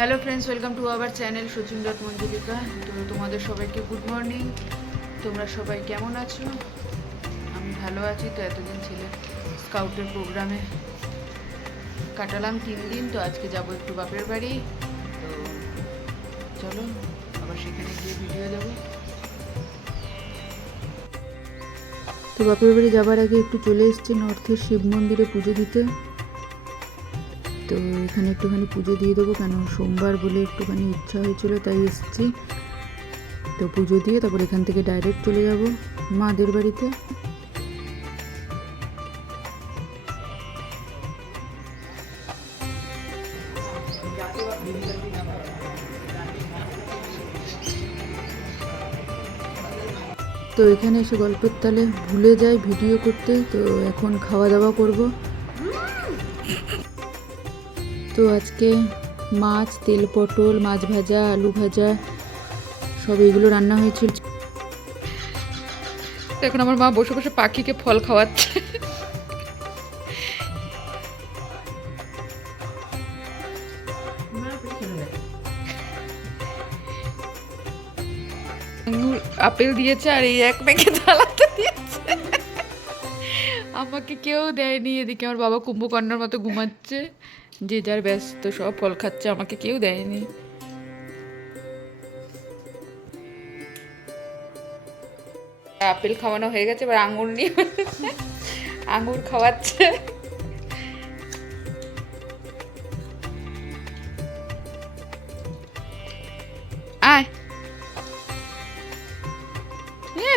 Hello friends, welcome to our channel Sachin dot Manjulika. তো তোমাদের সবাইকে গুড মর্নিং। তোমরা সবাই কেমন আছো? আমি ভালো আছি। তো এতদিন ছিল স্কাউটের প্রোগ্রামে কাটালাম 3 দিন। তো আজকে যাব একটু বাপের বাড়ি। তো চলো আবার সেখানে গিয়ে ভিডিও দেবো। তো বাপের বাড়ি যাবার আগে একটু চলে এসেছি নর্থের শিব মন্দিরে পুজো দিতে। তো এখানে একটুখানি পুজো দিয়ে দেবো, কেন সোমবার বলে একটুখানি ইচ্ছা হয়েছিল, তাই এসেছি। তো পুজো দিয়ে তারপর এখান থেকে ডাইরেক্ট চলে যাব মাদের বাড়িতে। তো এখানে এসে গল্পের তালে ভুলে যাই ভিডিও করতে। তো এখন খাওয়া দাওয়া করব। তো আজকে মাছ, তেল পটল, মাছ ভাজা, আলু ভাজা সব এগুলো রান্না হয়েছিল। এখন আমার মা বসে বসে পাখিকে ফল খাওয়াচ্ছে। আপেল দিয়েছে আর এই এক প্যাকেট আলাদা দিয়েছে। আমাকে কেউ দেয়নি। এদিকে আমার বাবা কুম্ভকর্ণের মতো ঘুমাচ্ছে, যে যার ব্যস্ত, সব ফল খাচ্ছে, আমাকে কেউ দেয়নি। আপেল খাওয়ানো হয়ে গেছে, এবার আঙুর নিয়ে আঙুর খাওয়াচ্ছে। আয়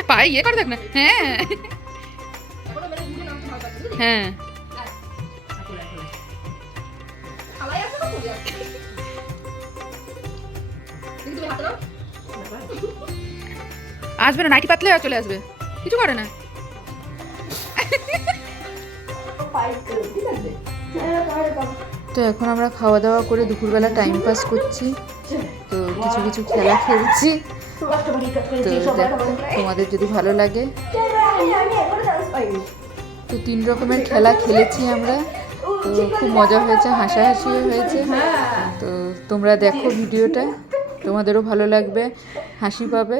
পাই ইয়ে করে দেখ না। হ্যাঁ হ্যাঁ, আসবে না, নাইটি পাতলে আর চলে আসবে, কিছু করে না। তো এখন আমরা খাওয়া দাওয়া করে দুপুরবেলা টাইম পাস করছি। তো কিছু কিছু খেলা খেলছি। তো দেখো, তোমাদের যদি ভালো লাগে। তো 3 রকমের খেলা খেলেছি আমরা। তো খুব মজা হয়েছে, হাসাহাসিও হয়েছে। তো তোমরা দেখো ভিডিওটা, তোমাদেরও ভালো লাগবে, হাসি পাবে।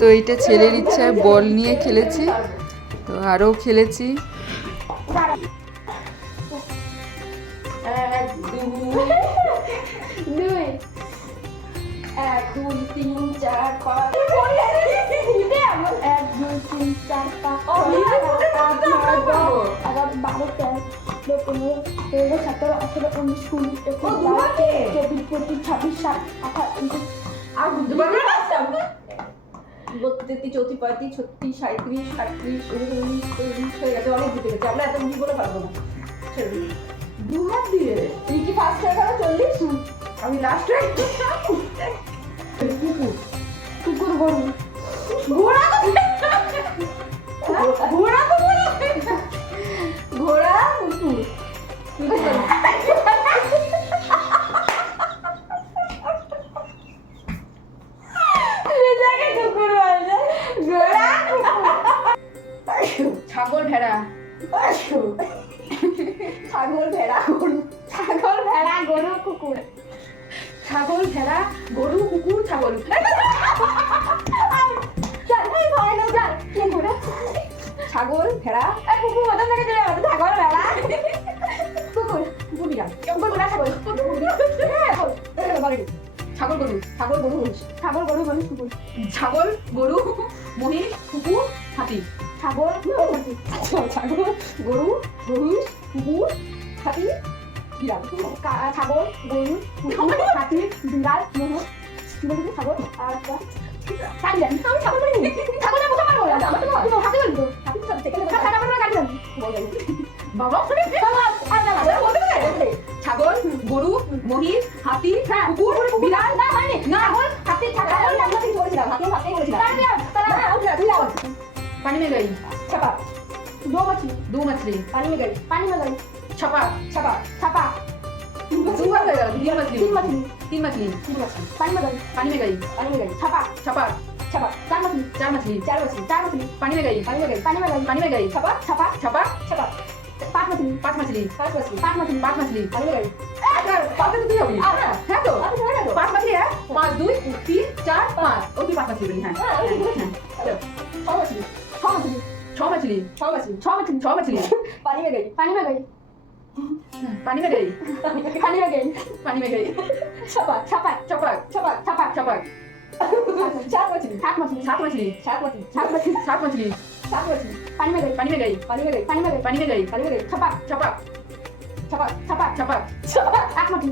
তো এইটা ছেলের ইচ্ছায় বল নিয়ে খেলেছি। তো আরও খেলেছি। 1 2 3 4 5 1 2 3 4 5 12 13 14 15 16 17 18 19 20 21 22 23 24 25 27 28 29 আর বুঝতে পারবে না। 32 34 35 36 37 38 হয়ে গেছে, অনেক দিতে গেছে। আমরা এত বুঝি বলে পারবো না। দু হাত দিয়ে তুই কি ফার্স্ট হয়ে গেল 40, আমি লাস্ট হয়ে কুকুর কুকুর গরু ঘোড়া ঘোড়া তো ঘোড়া কুকুর ছাগল ভেড়া ছাগল ভেড়া গরু ছাগল ভেড়া গরু কুকুর ছাগল ভেড়া গরু কুকুর ছাগল ছাগল ভেড়া কুকুর মতন থেকে চলে গেল। ছাগল ভেড়া কুকুর কুকুর বিড়াল কুকুর ভেড়া ছাগল ছাগল গরু ছাগল গরু মহিষ ছাগল গরু মহিষ কুকুর ছাগল গরু মহিষ কুকুর হাতি ছাগল ছাগল গরু মহিষ কুকুর হাতি বিড়াল ছাগল গরু কুকুর হাতি বিড়াল মহিষ ছাগল আর আমি ছাগল বলিনি, ছাগল আমি ছাগল বললাম, আমি তো হাতি বলবো, হাতি সব থেকে ছাগল আমরা গাড়ি জানি বাবা ছাগল গরু মহিষ হাতি কুকুর বিড়াল না হয়নি না ছাগল হাতি ছাগল আমরা কিছু বলেছিলাম, হাতি হাতি বলেছিলাম। पानी में गई छपा दो मछली पानी में गई छपा छपा छपा तीन मछली तीन मछली पानी में गई छपा चार मछली पानी में गई छपा पांच मछली पानी में गई पाँच तो होगी है तो पांच मछली है 5 2 3 4 5 ओके 5 मछली बनी है छह मछली पानी में गई छपक सात मछली पानी में गई छपक आठ मछली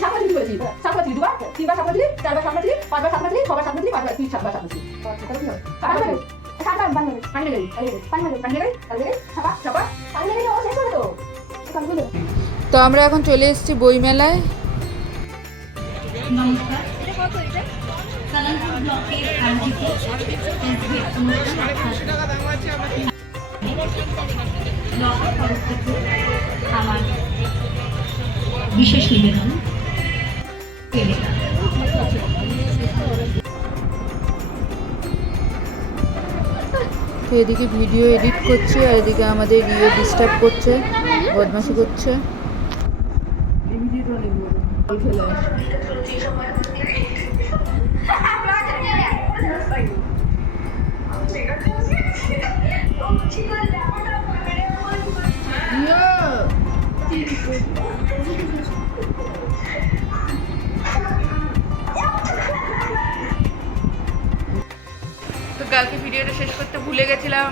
सात मछली बची सात मछली दुबार 3 बार 7 मछली 4 बार 7 मछली 5 बार 7 मछली 6 बार 7 मछली 5 बार 7 मछली पानी में गई তো আমরা এখন চলে এসেছি বইমেলায়। নমস্কার কালারফুল ব্লকের আয়োজিত ব্লকের তরফ থেকে আমার বিশেষ নিবেদন তো এদিকে ভিডিও এডিট করছে আর এদিকে আমাদের ডিস্টার্ব করছে, বদমাশি করছে। তো কালকে ভিডিওটা শেষ করতে ভুলে গেছিলাম,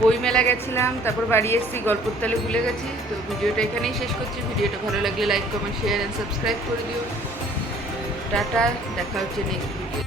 বইমেলা গেছিলাম, তারপর বাড়ি এসেছি, গল্পের তালে ভুলে গেছি। তো ভিডিওটা এখানেই শেষ করছি। ভিডিওটা ভালো লাগলে like comment share and subscribe করে দিও। টাটা, দেখা হচ্ছে নেক্সট ভিডিও।